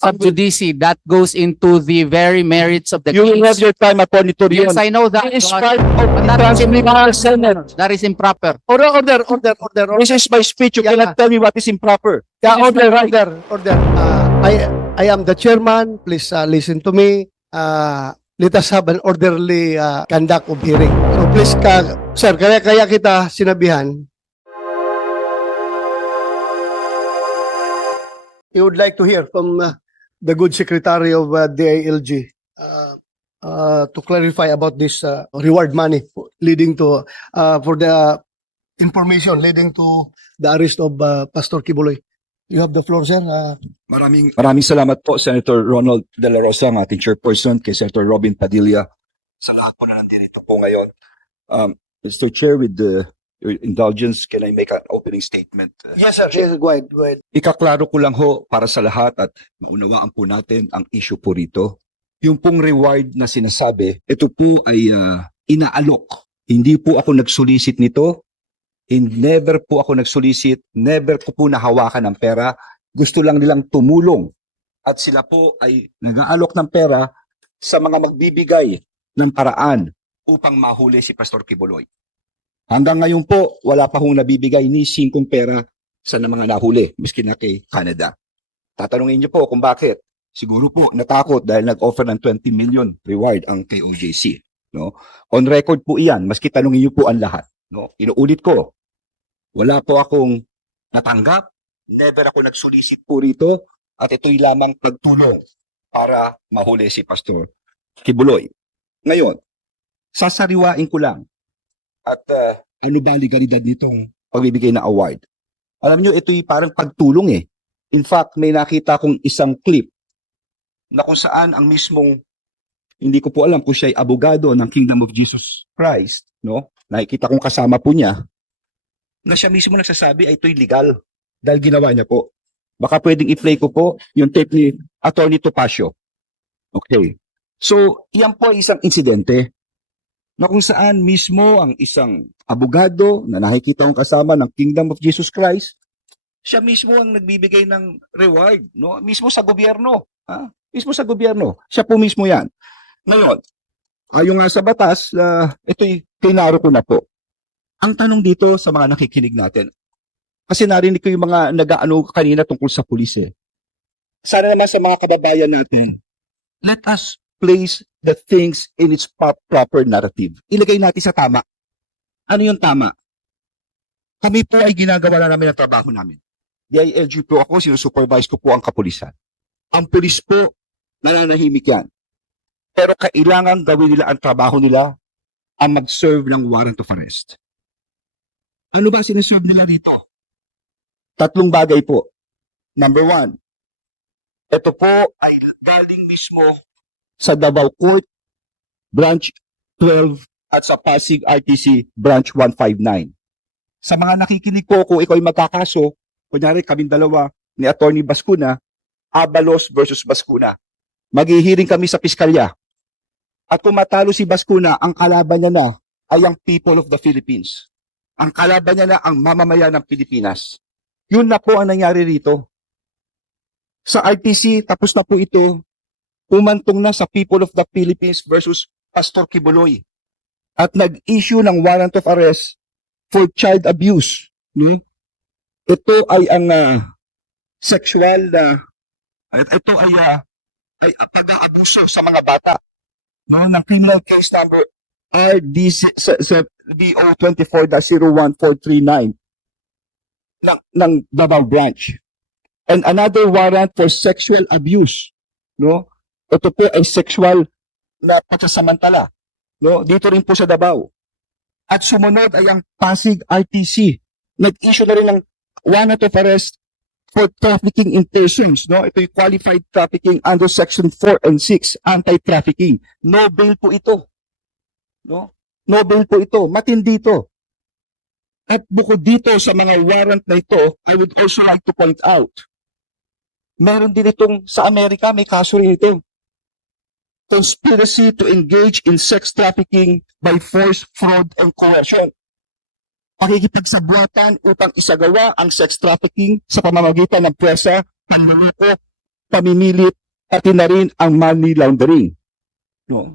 judice, that goes into the very merits of the You will have case. your time, Attorney Torion. Yes, I know that. This is but- part of but the that is transcript of the Senate. That is improper. Order. This is my speech. You Yeah. cannot tell me what is improper. Yeah, This is my right. order. I am the chairman. Please listen to me. Let us have an orderly conduct of hearing. So please, sir, kaya kita sinabihan. You would like to hear from the good secretary of DILG to clarify about this reward money leading to for the information leading to the arrest of Pastor Kibuloy. You have the floor, sir. Maraming salamat po, Senator Ronald De La Rosa, ang ating chairperson, kay Senator Robin Padilla. Sa lahat po na nandito po ngayon. Mr. Chair, with your indulgence, can I make an opening statement? Yes, sir. Yes, go ahead. Ikaklaro ko lang ho para sa lahat at maunawaan po natin ang issue po rito. Yung pong reward na sinasabi, ito po ay inaalok. Hindi po ako nagsolicit nito. Never po ako nagsolicit. Never ko po nahawakan ng pera. Gusto lang nilang tumulong. At sila po ay nag-aalok ng pera sa mga magbibigay ng paraan upang mahuli si Pastor Kibuloy. Hanggang ngayon po, wala pa hong nabibigay ni singkong pera sa mga nahuli, miski na kay Canada. Tatanungin niyo po kung bakit. Siguro po natakot dahil nag-offer ng 20 million reward ang KOJC. No? On record po iyan, maski tanungin niyo po ang lahat. No? Inuulit ko, wala po akong natanggap, never ako nagsolicit po rito, at ito'y lamang pagtulong para mahuli si Pastor Kibuloy. Ngayon, sasariwain ko lang at ano ba legalidad nitong pagbibigay na award. Alam nyo, ito'y parang pagtulong eh. In fact, may nakita kong isang clip na kung saan ang mismong, hindi ko po alam kung siya ay abogado ng Kingdom of Jesus Christ, no? Nakikita kong kasama po niya, na siya mismo nagsasabi ay ito'y legal dahil ginawa niya po. Baka pwedeng i-play ko po yung tape ni Attorney Topacio. Okay. So, iyan po ay isang insidente na kung saan mismo ang isang abogado na nakikita kong kasama ng Kingdom of Jesus Christ, siya mismo ang nagbibigay ng reward, no? Mismo sa gobyerno. Ha? Mismo sa gobyerno. Siya po mismo yan. Ngayon, ayon nga sa batas, ito'y tinaro ko na po. Ang tanong dito sa mga nakikinig natin, kasi narinig ko yung mga nag-aano kanina tungkol sa pulis eh. Sana naman sa mga kababayan natin, let us place the things in its proper narrative. Ilagay natin sa tama. Ano yung tama? Kami po ay ginagawa na namin ang trabaho namin. DILG po ako, sinusupervise ko po ang kapulisan. Ang pulis po, nananahimik yan. Pero kailangan gawin nila ang trabaho nila, ang mag-serve ng warrant of arrest. Ano ba siniserve nila dito? 3 bagay po. Number 1, ito po ay galing mismo sa Davao Court, Branch 12 at sa Pasig RTC Branch 159. Sa mga nakikinig po, kung ikaw ay magkakaso, kunyari kaming dalawa ni Attorney Bascuna, Abalos versus Bascuna. Maghihiring kami sa piskalya. At kung matalo si Bascuna, ang kalaban niya na ay ang people of the Philippines. Ang kalaban niya na ang mamamayan ng Pilipinas. Yun na po ang nangyari rito. Sa RTC, tapos na po ito, umantong na sa people of the Philippines versus Pastor Kibuloy. At nag-issue ng warrant of arrest for child abuse. Ito ay ang sexual na, ito ay pag-aabuso sa mga bata. No, ng criminal case number RDC BO 24-01439 ng Davao Branch. And another warrant for sexual abuse. No? Ito po ay sexual na pagsasamantala. No? Dito rin po sa Davao. At sumunod ay ang Pasig RTC. Nag-issue na rin ng warrant of arrest for trafficking in persons. No? Ito yung qualified trafficking under Section 4 and 6, anti-trafficking. No bail po ito. No? No bail po ito. Matindi ito. At bukod dito sa mga warrant na ito, I would also like to point out, meron din itong sa Amerika, may kaso rin ito. Conspiracy to engage in sex trafficking by force, fraud, and coercion. Pakikipagsabuatan upang isagawa ang sex trafficking sa pamamagitan ng presa, panluloko, pamimilit, pati na rin ang money laundering. No?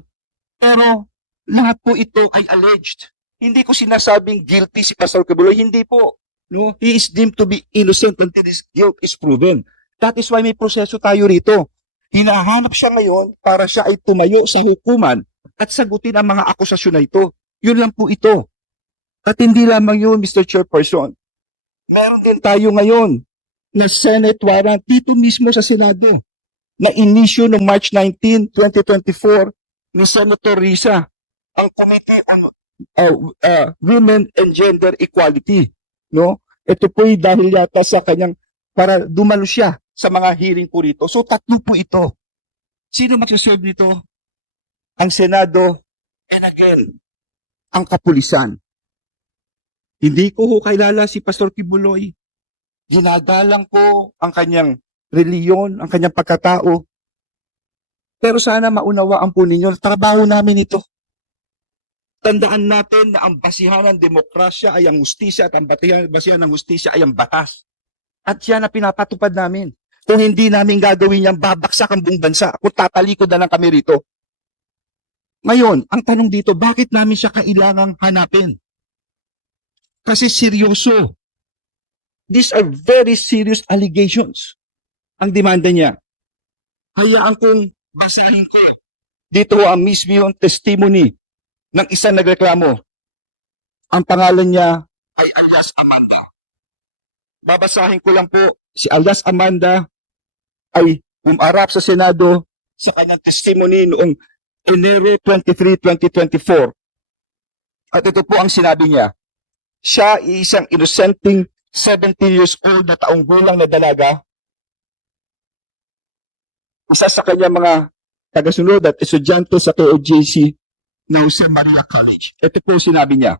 Pero lahat po ito ay alleged. Hindi ko sinasabing guilty si Pastor Kibuloy, hindi po. No? He is deemed to be innocent until his guilt is proven. That is why may proseso tayo rito. Hinahanap siya ngayon para siya ay tumayo sa hukuman at sagutin ang mga akusasyon na ito. Yun lang po ito. At hindi lamang yun, Mr. Chairperson. Meron din tayo ngayon na Senate warrant dito mismo sa Senado na inisyu noong March 19, 2024 ni Senator Risa ang Committee on Women and Gender Equality. No? Ito po dahil yata sa kanyang para dumalo siya sa mga hearing po rito. So tatlo po ito. Sino magsaserve nito? Ang Senado and again, ang kapulisan. Hindi ko ho kilala si Pastor Kibuloy. Ginagalang ko ang kanyang reliyon, ang kanyang pagkatao. Pero sana maunawaan po ninyo, trabaho namin ito. Tandaan natin na ang basihan ng demokrasya ay ang hustisya at ang basihan ng hustisya ay ang batas. At yan ang pinapatupad namin. Kung hindi namin gagawin yan, babaksak ang buong bansa. Kung tatalikod na lang kami rito. Ngayon, ang tanong dito, bakit namin siya kailangang hanapin? Kasi seryoso. These are very serious allegations. Ang demanda niya. Hayaan kong basahin ko. Dito ang mismo yung testimony ng isang nagreklamo. Ang pangalan niya ay alias Amanda. Babasahin ko lang po, si alias Amanda ay umarap sa Senado sa kanyang testimony noong Enero 23, 2024. At ito po ang sinabi niya. Siya ay isang innocenting 17 years old na taong gulang na dalaga. Isa sa kanyang mga tagasunod at estudyante sa KOJC na Jose Maria College. Ito po sinabi niya.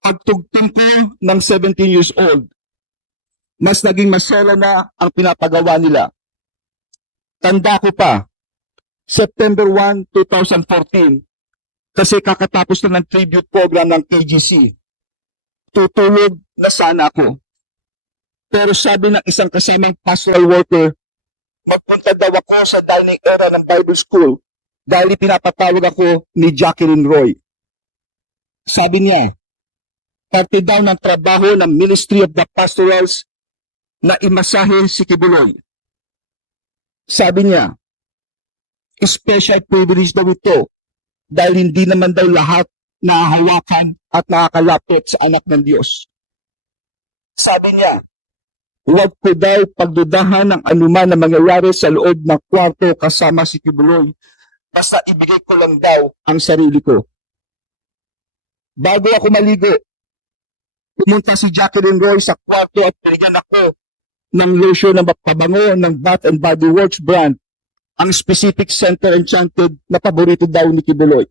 Pagtugtong ko ng 17 years old, mas naging masela na ang pinapagawa nila. Tanda ko pa, September 1, 2014, kasi kakatapos na ng tribute program ng KGC. Tutulog na sana ako. Pero sabi ng isang kasamang pastoral worker, magpunta daw ako sa dining area ng Bible School dahil pinapatawag ako ni Jacqueline Roy. Sabi niya, parte daw ng trabaho ng Ministry of the Pastorals na imasahe si Kibuloy. Sabi niya, special privilege daw ito dahil hindi naman daw lahat nahahawakan at nakakalapit sa anak ng Diyos. Sabi niya, huwag ko daw pagdudahan ng anuman na mangyayari sa loob ng kwarto kasama si Kibuloy. Basta ibigay ko lang daw ang sarili ko. Bago ako maligo, pumunta si Jacqueline Roy sa kwarto at pinigyan ako ng lotion ng pabango ng Bath and Body Works brand, ang specific Center Enchanted na paborito daw ni Kibuloy.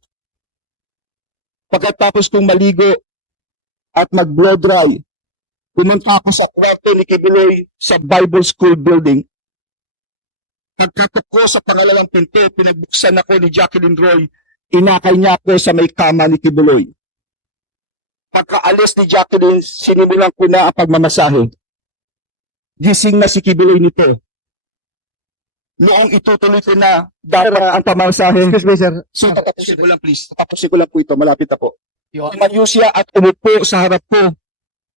Pagkatapos kong maligo at mag-blow dry, pumunta ako sa kwarto ni Kibuloy sa Bible School building. Pagkatok ko sa pangalawang pinto, pinagbuksan ako ni Jacqueline Roy, inakay niya ako sa may kama ni Kibuloy. Pagkaalis ni Jacqueline, sinimulan ko na ang pagmamasahe. Gising na si Kibuloy nito. Noong itutuloy ko na dahil ang pamamasahe. Excuse me, sir. So, tatapusin ko lang please. Tatapusin ko lang po ito. Malapit na po. Tumayo siya at umupo sa harap ko.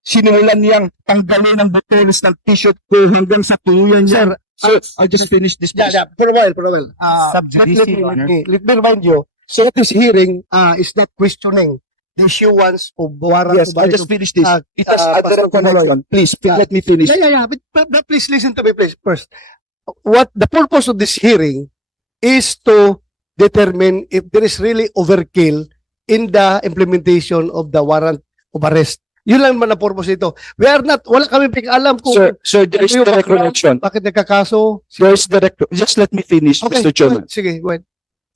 Sinimulan niyang tanggalin ang botones ng t-shirt ko hanggang sa tuluyan niya. Sir, So, I'll just finish this. Please. for a while. Sub But judice, Your Honor. let me remind you, so this hearing is not questioning the issuance of warrant. Yes, I'll just finish this. It has a Pastor direct connection. Please, Yeah. let me finish. Yeah. But please listen to me, please, first. What the purpose of this hearing is to determine if there is really overkill in the implementation of the warrant of arrest. Yun lang man ang purpose ito. Wala kami alam kung Sir, there is ano yung direct background, connection. bakit nagkakaso. There is direct. Just let me finish, Okay, Mr. Chairman. sige, go ahead.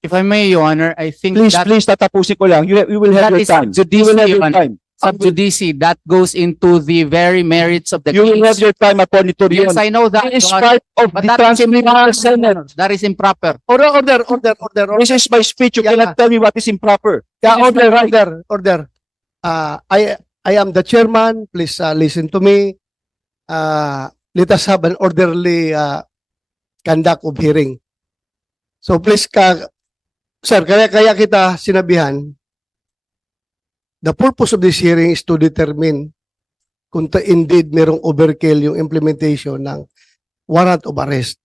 If I may, Your Honor, I think Please, that please, tatapusin ko lang. You will have That your is time. judice, You will have Your your Honor. time. sub judice, that goes into the very merits of the You will have case. your time, Attorney Torion. Yes, I know that. It is Your Honor. part of But the that is transcript of the improper. Senate. That is improper. Order. This is my speech. You Yeah. cannot tell me what is improper. Yeah, This is my right. order. I am the chairman. Please listen to me. let us have an orderly conduct of hearing. So please, sir, kaya kita sinabihan, the purpose of this hearing is to determine kung indeed merong overkill yung implementation ng warrant of arrest.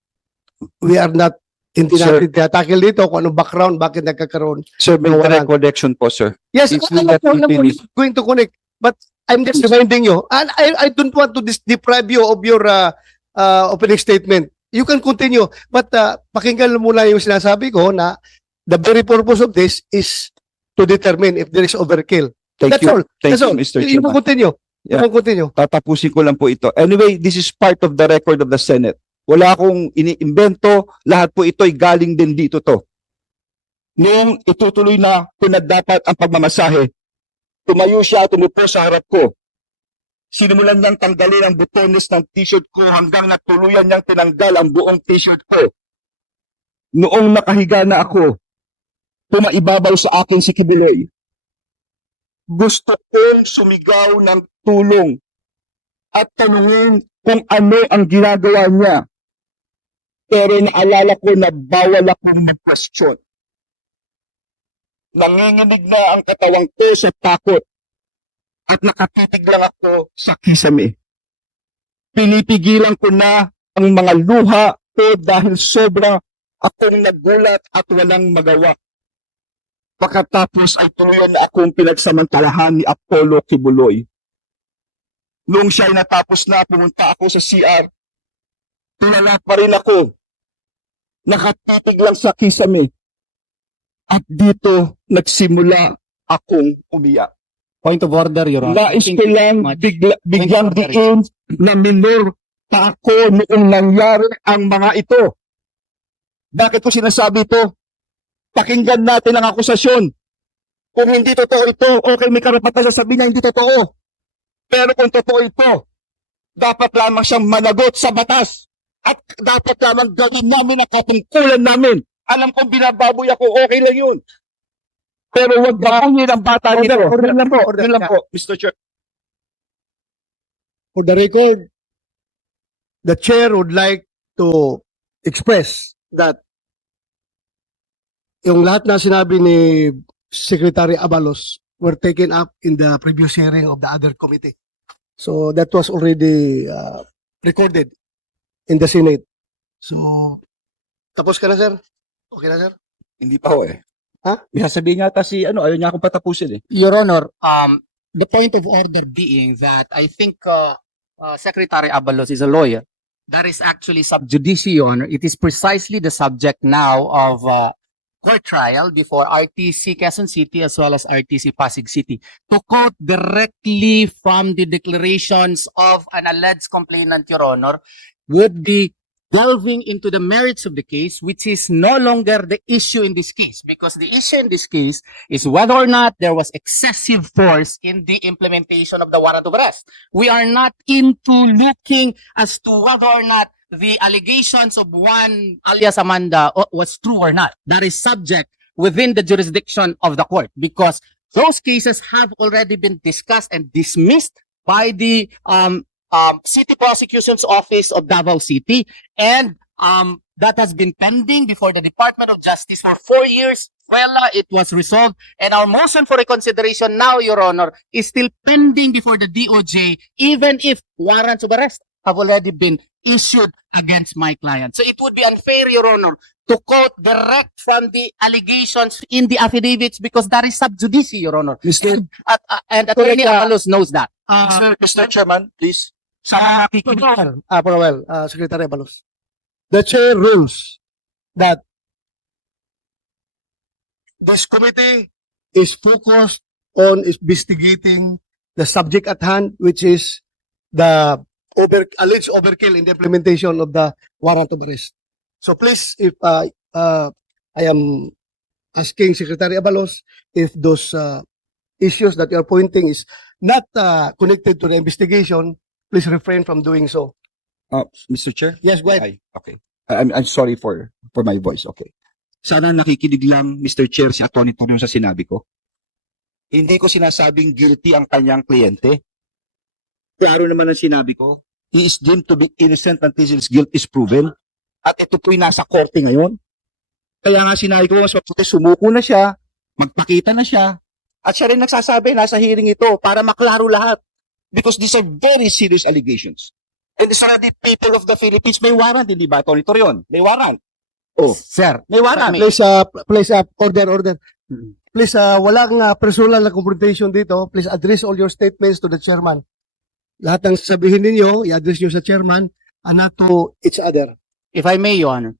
We are not, hindi Sir. natin tackle dito kung anong background, bakit nagkakaroon. Sir, may Walang- recollection po, sir. Yes, If I'm we let me finish. going to connect, but I'm just reminding you, and I don't want to deprive you of your opening statement. You can continue, but pakinggan mo muna yung sinasabi ko na the very purpose of this is to determine if there is overkill. Thank That's you. all. Thank That's you, all. Mr. You Chairman. can continue. You Yeah. can continue. Tatapusin ko lang po ito. Anyway, this is part of the record of the Senate. Wala akong iniimbento. Lahat po ito'y galing din dito to. Nung itutuloy na dapat ang pagmamasahe, tumayo siya at umupo sa harap ko. Sinimulan niyang tanggalin ang butones ng t-shirt ko hanggang natuluyan niyang tinanggal ang buong t-shirt ko. Noong nakahiga na ako, pumaibabaw sa akin si Kibuloy. Gusto kong sumigaw ng tulong at tanungin kung ano ang ginagawa niya. Pero naalala ko na bawal akong mag-question. Nanginginig na ang katawang ko sa takot at nakatitig lang ako sa kisame. Pinipigilan ko na ang mga luha ko dahil sobra akong nagulat at walang magawa. Pagkatapos ay tuluyan na akong pinagsamantalahan ni Apollo Kibuloy. Noong siya'y natapos na, pumunta ako sa CR. Tulala pa rin ako. Nakatitig lang sa kisame. At dito, nagsimula akong umiyak. Point of order, Your Honor. Nais ko lang biglang diin na minor pa ako noong nangyari ang mga ito. Bakit ko sinasabi ito? Pakinggan natin ang akusasyon. Kung hindi totoo ito, okay, may karapatan sasabihin na hindi totoo. Pero kung totoo ito, dapat lamang siyang managot sa batas. At dapat lamang gawin namin ang katungkulan namin. Alam kong binababoy ako, okay lang yun. Pero huwag bangin ang bata nito. Yun lang po, yun lang po, Mr. Chair. For the record, the chair would like to express that yung lahat na sinabi ni Secretary Abalos were taken up in the previous hearing of the other committee. So that was already recorded in the Senate. So, tapos ka na, sir? Okay na, sir? Hindi pa ho eh. Ha? May sasabihin nga si ayaw niya akong patapusin eh. Your Honor, the point of order being that I think Secretary Abalos is a lawyer. That is actually sub judice, Your Honor. It is precisely the subject now of court trial before RTC Quezon City as well as RTC Pasig City. To quote directly from the declarations of an alleged complainant, Your Honor, would be delving into the merits of the case, which is no longer the issue in this case, because the issue in this case is whether or not there was excessive force in the implementation of the warrant of arrest. We are not into looking as to whether or not the allegations of one alias Amanda was true or not. That is subject within the jurisdiction of the court, because those cases have already been discussed and dismissed by the City Prosecution's Office of Davao City, and that has been pending before the Department of Justice for 4 years. Well, it was resolved, and our motion for reconsideration now, Your Honor, is still pending before the DOJ, even if warrants of arrest have already been issued against my client. So it would be unfair, Your Honor, to quote direct from the allegations in the affidavits, because that is sub judice, Your Honor. Mr. And Attorney Abalos knows that. Mr. Chairman, please. Sa nakikinig. Well, Secretary Abalos. The chair rules that this committee is focused on investigating the subject at hand, which is the alleged overkill in the implementation of the warrant of arrest. So please, if I am asking Secretary Abalos if those issues that you are pointing is not connected to the investigation, please refrain from doing so. Mr. Chair? Yes, go ahead. Ay, okay. I'm sorry for my voice. Okay. Sana nakikinig lang, Mr. Chair, si Atty. Torreon sa sinabi ko. Hindi ko sinasabing guilty ang kanyang kliyente. Klaro naman ang sinabi ko. he is deemed to be innocent until his guilt is proven. At ito po'y nasa korte ngayon. Kaya nga sinabi ko, mas mabuti sumuko na siya, magpakita na siya. At siya rin nagsasabi, nasa hearing ito, para maklaro lahat. Because these are very serious allegations. And these are the people of the Philippines. May warrant, hindi ba, Tony Torion? May warrant. Oh, Sir, may warrant. Please, order. Please, walang personal na confrontation dito. Please address all your statements to the chairman. Lahat ng sabihin ninyo, i-address nyo sa chairman and not to each other. if I may, Your Honor,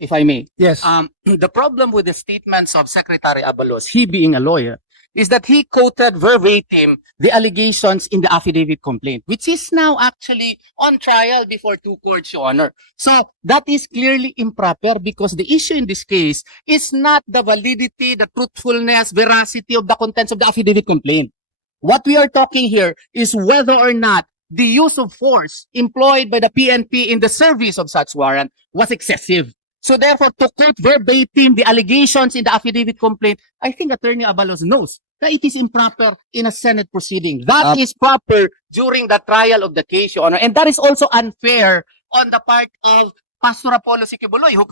if I may, Yes. the problem with the statements of Secretary Abalos, he being a lawyer, is that he quoted verbatim the allegations in the affidavit complaint, which is now actually on trial before two courts, Your Honor. So that is clearly improper because the issue in this case is not the validity, the truthfulness, veracity of the contents of the affidavit complaint. What we are talking here is whether or not the use of force employed by the PNP in the service of such warrant was excessive. So therefore, to quote verbatim the allegations in the affidavit complaint, I think Attorney Abalos knows that it is improper in a Senate proceeding. That is proper during the trial of the case, Your Honor. And that is also unfair on the part of Pastor Apollo Sikibuloy, who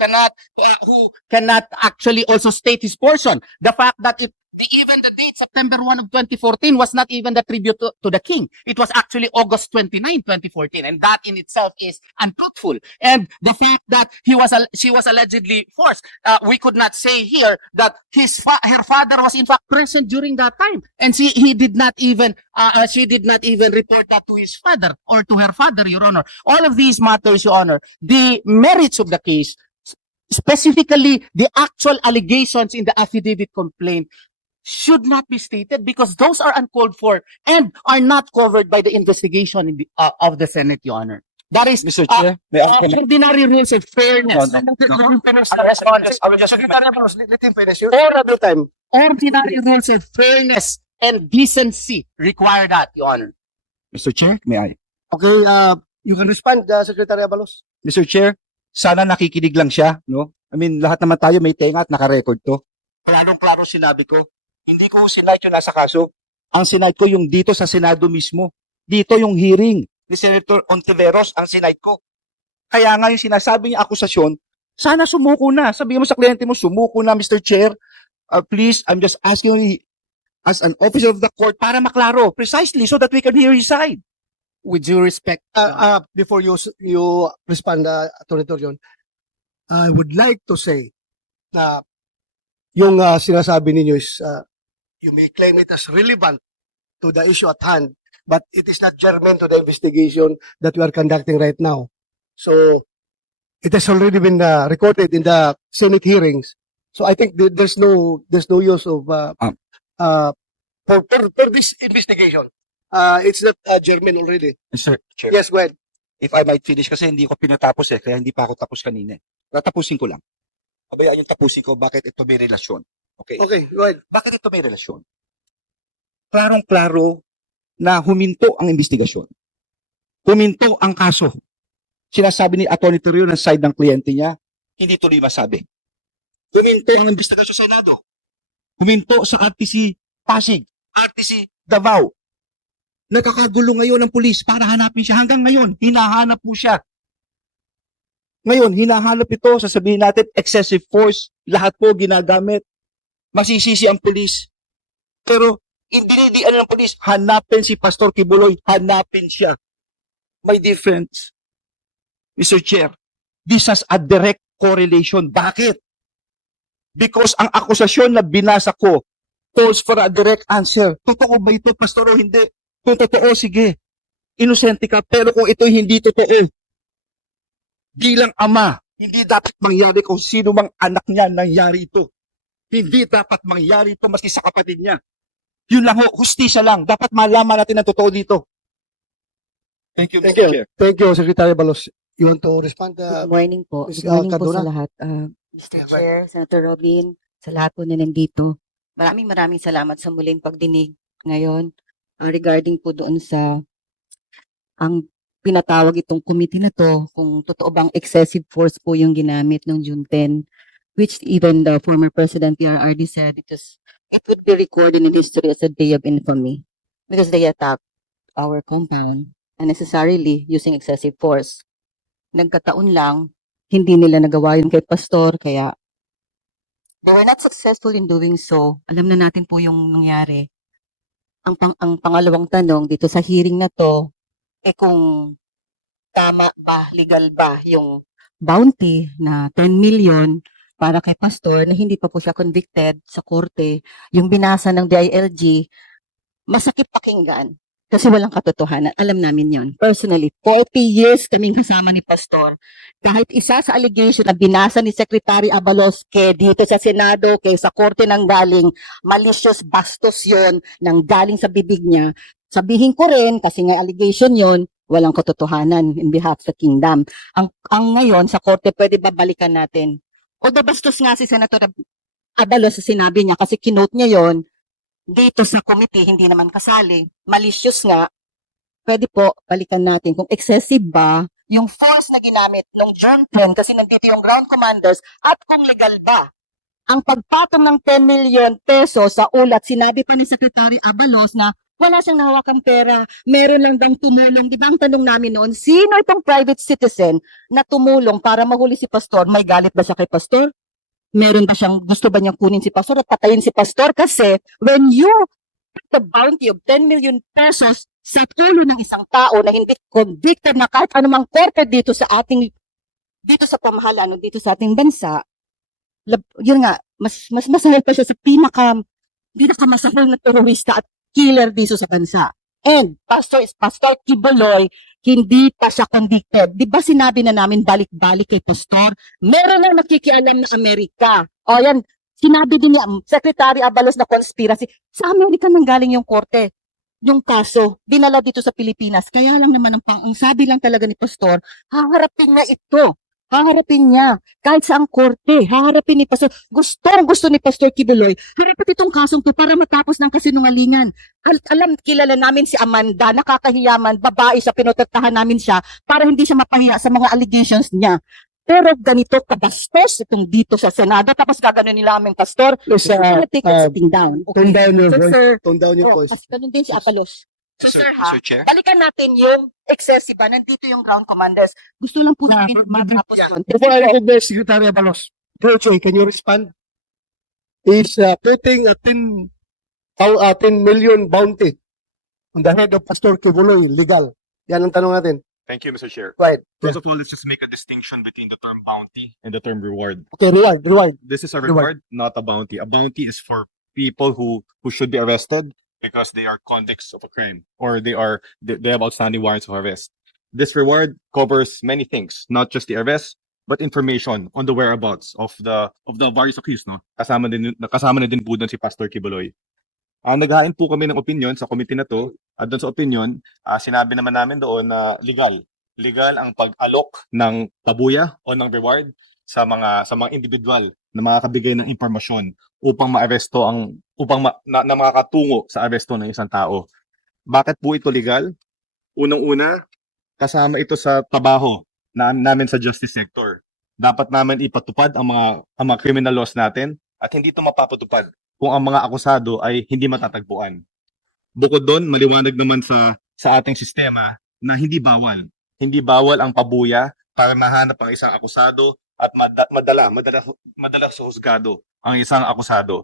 cannot actually also state his portion. The fact that even the date September 1 of 2014 was not even the tribute to the king. It was actually August 29, 2014, and that in itself is untruthful. And the fact that she was allegedly forced, we could not say here that her father was in fact present during that time, and she did not even report that to his father or to her father, Your Honor. All of these matters, Your Honor, the merits of the case, specifically the actual allegations in the affidavit complaint, should not be stated because those are uncalled for and are not covered by the investigation in of the Senate, Your Honor. That is Mr. Chair, may I comment? ordinary rules of fairness. Let him finish. All of the time. Ordinary rules of fairness and decency require that, Your Honor. Mr. Chair, may I? Okay, you can respond, Secretary Abalos. Mr. Chair, sana nakikinig lang siya, no? I mean, lahat naman tayo may tenga at naka-record to. Klarong-klaro sinabi ko, hindi ko sinayad yung nasa kaso. Ang sinayad ko yung dito sa Senado mismo. Dito yung hearing ni Senator Ontiveros ang sinayad ko. Kaya nga yung sinasabi niya akusasyon, sana sumuko na. Sabihin mo sa kliyente mo, sumuko na, Mr. Chair. Please, I'm just asking you as an officer of the court para maklaro, precisely so that we can hear his side. With due respect, Before you respond, Attorney Torion, I would like to say na yung sinasabi ninyo is you may claim it as relevant to the issue at hand, but it is not germane to the investigation that we are conducting right now. So it has already been recorded in the Senate hearings. So I think there's no use of for this investigation. It's not germane already. Mr. Chair, Yes, go ahead. if I might finish kasi hindi ko pinatapos kaya hindi pa ako tapos kanina. Tatapusin ko lang. Abayaan yung tapusin ko, bakit ito may relasyon. Okay? Okay, go ahead. Bakit ito may relasyon? Klarong-klaro na huminto ang investigasyon. Huminto ang kaso. Sinasabi ni Atty. Torion ng side ng kliyente niya, hindi tuloy masabi. Huminto ang investigasyon sa Senado. Huminto sa RTC Pasig, RTC Davao. Nagkakagulo ngayon ng pulis para hanapin siya. Hanggang ngayon, hinahanap po siya. Ngayon, hinahanap ito, sasabihin natin, excessive force, lahat po ginagamit. Masisisi ang pulis. Pero, hindi ng pulis, hanapin si Pastor Kibuloy, hanapin siya. May difference. Mr. Chair, this has a direct correlation. Bakit? Because ang akusasyon na binasa ko calls for a direct answer. Totoo ba ito, Pastor, o hindi? Kung totoo, sige. Inosente ka, pero kung ito hindi totoo, bilang ama, hindi dapat mangyari kung sino mang anak niya nangyari ito. Hindi dapat mangyari ito maski sa kapatid niya. Yun lang ho, hustisya lang. Dapat malaman natin ang totoo dito. Thank you, Thank Mr. you. Chair. Thank you, Secretary Balos. You want to respond? Good morning po. Ms. Good morning po Cardona? sa lahat. Mr. Chair, Senator Robin, sa lahat po na nandito. Maraming salamat sa muling pagdinig ngayon regarding po doon sa ang pinatawag itong committee na to, kung totoo bang excessive force po yung ginamit ng June 10, which even the former President PRRD said it would be recorded in history as a day of infamy because they attacked our compound. unnecessarily using excessive force. Nagkataon lang, hindi nila nagawa yun kay Pastor, kaya they were not successful in doing so. Alam na natin po yung nangyari. Ang pangalawang tanong dito sa hearing na to, kung tama ba, legal ba yung bounty na 10 million para kay Pastor na hindi pa po siya convicted sa korte, yung binasa ng DILG, masakit pakinggan kasi walang katotohanan. Alam namin yon. Personally, 40 years kaming kasama ni Pastor. Kahit isa sa allegation na binasa ni Secretary Abalos dito sa Senado, sa korte nang galing, malicious bastos yon nang galing sa bibig niya. Sabihin ko rin, kasi nga allegation yon, walang katotohanan in behalf sa kingdom. Ang ngayon sa korte, pwede babalikan natin. O bastos nga si Senator Abalos sa sinabi niya kasi kinote niya yon dito sa committee, hindi naman kasali, malicious nga, pwede po balikan natin kung excessive ba yung force na ginamit nung John 10 kasi nandito yung ground commanders at kung legal ba. Ang pagpatong ng 10 million pesos sa ulat, sinabi pa ni Secretary Abalos na wala siyang nahawakang pera, meron lang bang tumulong. Di ba ang tanong namin noon, sino itong private citizen na tumulong para mahuli si Pastor? May galit ba siya kay Pastor? Meron ba siyang, gusto ba niyang kunin si Pastor at patayin si Pastor? Kasi when you put the bounty of 10 million pesos sa tulo ng isang tao na hindi convicted na kahit anumang korte dito sa pamahalaan o dito sa ating bansa, yun nga, mas masahol pa siya sa pinakamasahol na terorista at killer dito sa bansa. And Pastor Kibuloy, hindi pa siya convicted. Di ba sinabi na namin balik-balik kay Pastor? Meron lang nakikialam na Amerika. O yan, sinabi din niya, Secretary Abalos na conspiracy. Sa Amerika nang galing yung korte. Yung kaso, dinala dito sa Pilipinas. Kaya lang naman ang sabi lang talaga ni Pastor, haharapin na ito. Haharapin niya. Kahit sa ang korte, haharapin ni Pastor. Gusto ni Pastor Kibuloy, harapin itong kasong to para matapos ng kasinungalingan. Kilala namin si Amanda, nakakahiyaman, babae siya, pinotektahan namin siya para hindi siya mapahiya sa mga allegations niya. Pero ganito kabastos itong dito sa Senado, tapos gaganon nila aming Pastor. Please, Take it sitting down. tone down your So, voice. sir, Tone down your voice. kasi ganun din si Abalos. So, sir, ha, Mr. Chair? balikan natin yung excessive ba, nandito yung ground commanders. Gusto lang po namin matapos yun. Before I recognize Secretary Abalos, Joy, can you respond? Is putting a 10 million bounty on the head of Pastor Kibuloy legal? Yan ang tanong natin. Thank you, Mr. Chair. Right. First of all, let's just make a distinction between the term bounty and the term reward. Okay, reward. This is a Reward. reward, not a bounty. A bounty is for people who should be arrested because they are convicts of a crime or they have outstanding warrants of arrest. This reward covers many things, not just the arrest, but information on the whereabouts of the various accused, no? Kasama na din po doon si Pastor Kibuloy. Naghain po kami ng opinion sa committee na to. At doon sa opinion, sinabi naman namin doon na legal. Legal ang pag-alok ng pabuya o ng reward sa mga individual na makakabigay ng impormasyon upang maaresto na makakatungo sa aresto ng isang tao. Bakit po ito legal? Unang-una, kasama ito sa trabaho namin sa justice sector. Dapat namin ipatupad ang mga criminal laws natin at hindi ito mapapatupad kung ang mga akusado ay hindi matatagpuan. Bukod doon, maliwanag naman sa ating sistema na hindi bawal. Hindi bawal ang pabuya para mahanap ang isang akusado at madala sa husgado ang isang akusado.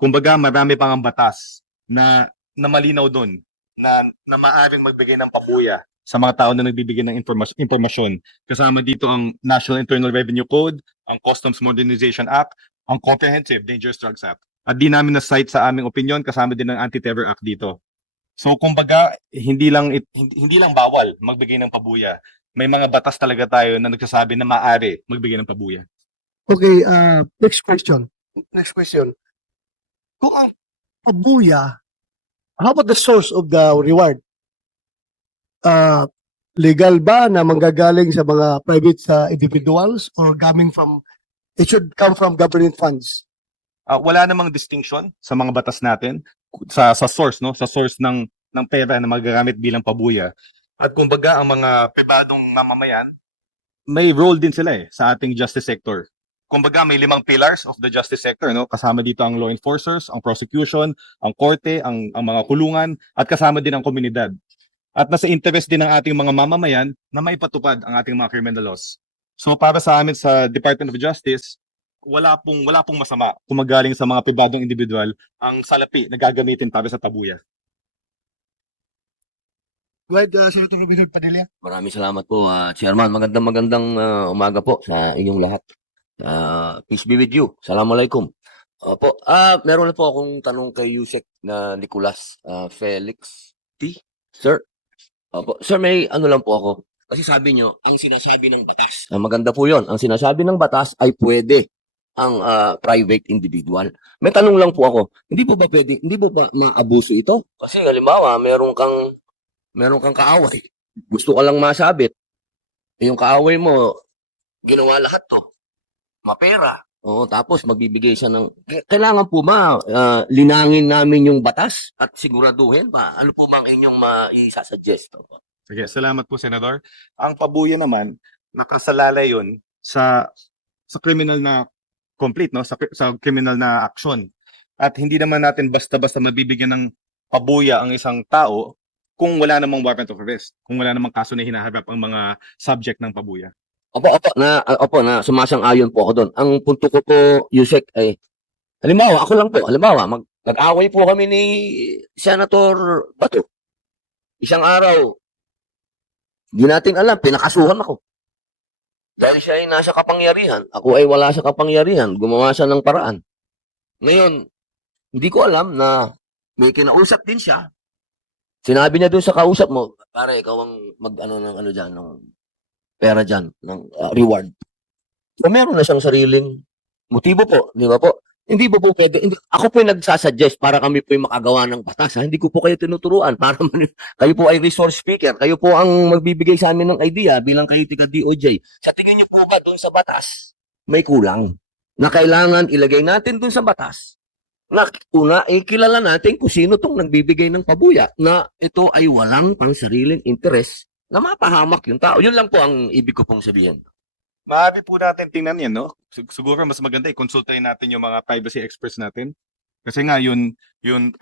Kumbaga, marami pang ang batas na malinaw doon na maaaring magbigay ng pabuya sa mga tao na nagbibigay ng impormasyon. Kasama dito ang National Internal Revenue Code, ang Customs Modernization Act, ang Comprehensive Dangerous Drugs Act. At di namin na-cite sa aming opinion, kasama din ang Anti-Terror Act dito. So kumbaga, hindi lang bawal magbigay ng pabuya. May mga batas talaga tayo na nagsasabi na maaari magbigay ng pabuya. Okay, next question. Kung ang pabuya, how about the source of the reward? Legal ba na manggagaling sa mga private individuals or it should come from government funds? Wala namang distinction sa mga batas natin sa source, no? Sa source ng pera na magagamit bilang pabuya. At kumbaga ang mga pribadong mamamayan, may role din sila sa ating justice sector. Kumbaga may 5 pillars of the justice sector, no? Kasama dito ang law enforcers, ang prosecution, ang korte, ang mga kulungan at kasama din ang komunidad. At nasa interest din ng ating mga mamamayan na maipatupad ang ating mga criminal laws. So para sa amin sa Department of Justice, wala pong masama kung magaling sa mga pribadong individual ang salapi na gagamitin para sa tabuya. Go ahead, Senator Robin Padilla. Maraming salamat po, Chairman. Magandang umaga po sa inyong lahat. Peace be with you. Assalamualaikum. Opo, meron na po akong tanong kay Yusek na Nicolas Felix T. Sir. Opo, sir, may ano lang po ako. Kasi sabi nyo, ang sinasabi ng batas. Maganda po yon. Ang sinasabi ng batas ay pwede ang private individual. May tanong lang po ako. Hindi po ba maabuso ito? Kasi halimbawa, meron kang kaaway. Gusto ka lang masabit. Yung kaaway mo, ginawa lahat to. Mapera. Oo, tapos magbibigay siya ng... Kailangan po ba linangin namin yung batas at siguraduhin ba? Ano po ba ang inyong maisasuggest? Sige, salamat po, Senador. Ang pabuya naman, nakasalalay yun sa criminal na complete, no? Sa criminal na action. At hindi naman natin basta-basta mabibigyan ng pabuya ang isang tao kung wala namang warrant of arrest, kung wala namang kaso na hinaharap ang mga subject ng pabuya. Opo, sumasang-ayon po ako doon. Ang punto ko po, Yusek, ay, halimbawa, nag-away po kami ni Senator Bato. Isang araw, di natin alam, pinakasuhan ako. Dahil siya ay nasa kapangyarihan, ako ay wala sa kapangyarihan, gumawa siya ng paraan. Ngayon, hindi ko alam na may kinausap din siya. Sinabi niya doon sa kausap mo, pare, ikaw ang ng pera dyan, ng reward. So, meron na siyang sariling motibo po, di ba po? Hindi po pwede. Ako po yung nagsasuggest para kami po yung makagawa ng batas. Hindi ko po kayo tinuturuan. Kayo po ay resource speaker. Kayo po ang magbibigay sa amin ng idea bilang kayo tiga DOJ. Sa tingin niyo po ba doon sa batas, may kulang na kailangan ilagay natin doon sa batas? Na una, kilala natin kung sino tong nagbibigay ng pabuya na ito ay walang pansariling interes na mapahamak yung tao. Yun lang po ang ibig ko pong sabihin. Maaari po natin tingnan yan, no? Siguro mas maganda i-consultahin natin yung mga privacy experts natin. Kasi nga, yung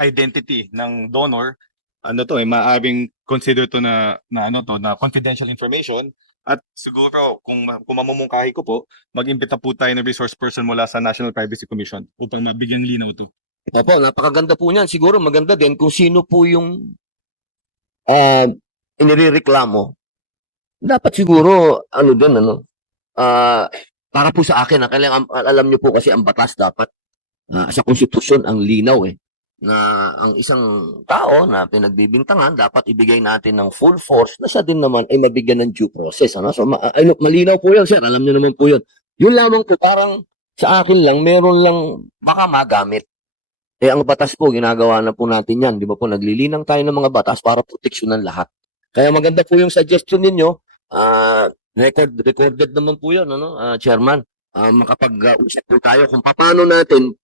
identity ng donor, maaaring consider to na confidential information. At siguro, kung mamumungkahi ko po, mag-imbita po tayo ng resource person mula sa National Privacy Commission upang mabigyang linaw to. Opo, napakaganda po niyan. Siguro maganda din kung sino po yung inireklamo. Dapat siguro, para po sa akin, kailangan, alam niyo po kasi ang batas dapat, sa konstitusyon, ang linaw na ang isang tao na pinagbibintangan, dapat ibigay natin ng full force na siya din naman ay mabigyan ng due process. So, malinaw po yun, sir. Alam niyo naman po yun. Yun lamang po, parang sa akin lang, meron lang baka magamit. Ang batas po, ginagawa na po natin yan. Di ba po, naglilinang tayo ng mga batas para proteksyonan lahat. Kaya maganda po yung suggestion ninyo. Recorded naman po yun, Chairman. Makapag-usap po tayo kung paano natin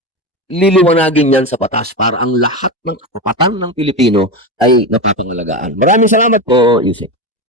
liliwanagin yan sa batas para ang lahat ng kapatan ng Pilipino ay napapangalagaan. Maraming salamat po, Yusek.